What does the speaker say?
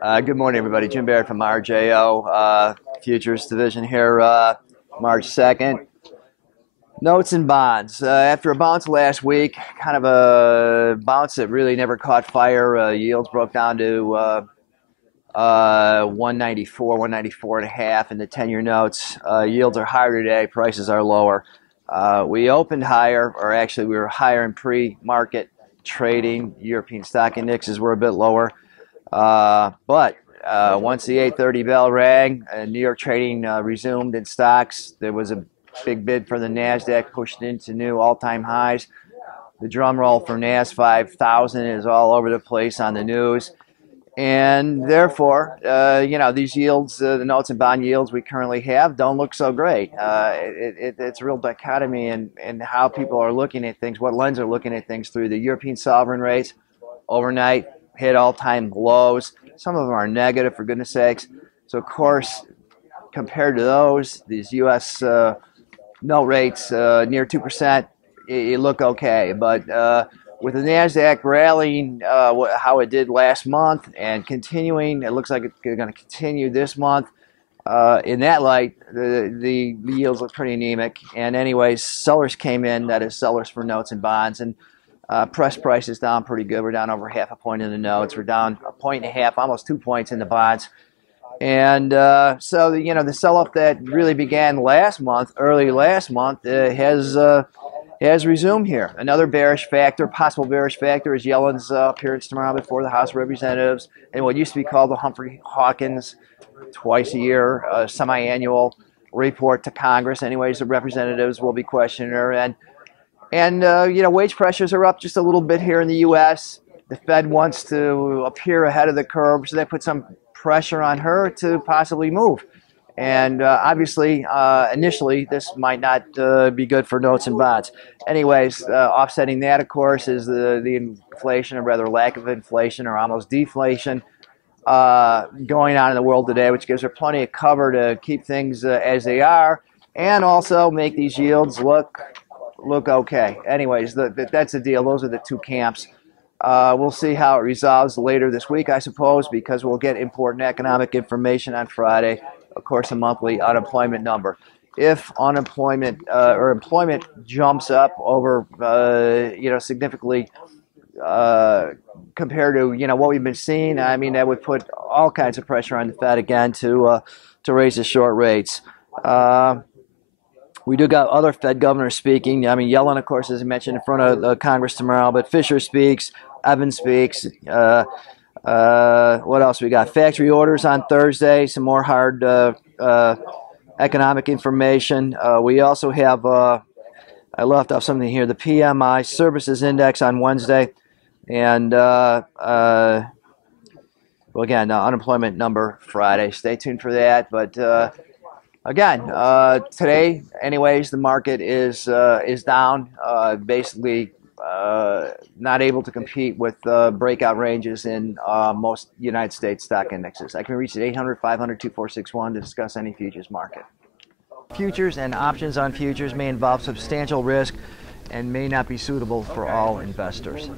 Good morning, everybody. Jim Barrett from RJO Futures Division here, March 2nd. Notes and bonds. After a bounce last week, kind of a bounce that really never caught fire, yields broke down to 194, 194 and a half in the 10-year notes. Yields are higher today. Prices are lower. We opened higher, or actually we were higher in pre-market trading. European stock indexes were a bit lower. But once the 8:30 bell rang and New York trading resumed in stocks, there was a big bid for the NASDAQ, pushed into new all-time highs. The drum roll for NAS 5000 is all over the place on the news. And therefore, these yields, the notes and bond yields we currently have, don't look so great. It's a real dichotomy in how people are looking at things, what lens are looking at things through. The European sovereign rates overnight hit all-time lows. Some of them are negative, for goodness sakes. So, of course, compared to those, these U.S. Note rates near 2%, you look okay. But with the NASDAQ rallying how it did last month and continuing, it looks like it's going to continue this month. In that light, the yields look pretty anemic. And anyways, sellers came in, that is sellers for notes and bonds, and press price is down pretty good. We're down over half a point in the notes. We're down a point and a half, almost 2 points in the bonds. And so, the sell-off that really began last month, early last month, has resumed here. Another bearish factor, possible bearish factor, is Yellen's appearance tomorrow before the House of Representatives and what used to be called the Humphrey Hawkins twice a year, semi-annual report to Congress. Anyways, the representatives will be questioning her. And wage pressures are up just a little bit here in the U.S. The Fed wants to appear ahead of the curve, so they put some pressure on her to possibly move. And obviously, initially, this might not be good for notes and bonds. Anyways, offsetting that, of course, is the inflation, or rather lack of inflation, or almost deflation, going on in the world today, which gives her plenty of cover to keep things as they are, and also make these yields look okay. Anyways, that's the deal. Those are the two camps. We'll see how it resolves later this week, I suppose, because we'll get important economic information on Friday. Of course, a monthly unemployment number. If unemployment or employment jumps up over, significantly compared to what we've been seeing, I mean, that would put all kinds of pressure on the Fed again to raise the short rates. We do got other Fed governors speaking. I mean, Yellen, of course, as I mentioned, in front of Congress tomorrow, but Fisher speaks, Evans speaks. What else we got? Factory orders on Thursday, some more hard economic information. We also have, I left off something here, the PMI Services Index on Wednesday. And, well, again, unemployment number Friday. Stay tuned for that. But again, today, anyways, the market is down, basically not able to compete with breakout ranges in most United States stock indexes. I can reach at 800, 500, 2461 to discuss any futures market. Futures and options on futures may involve substantial risk and may not be suitable for all investors.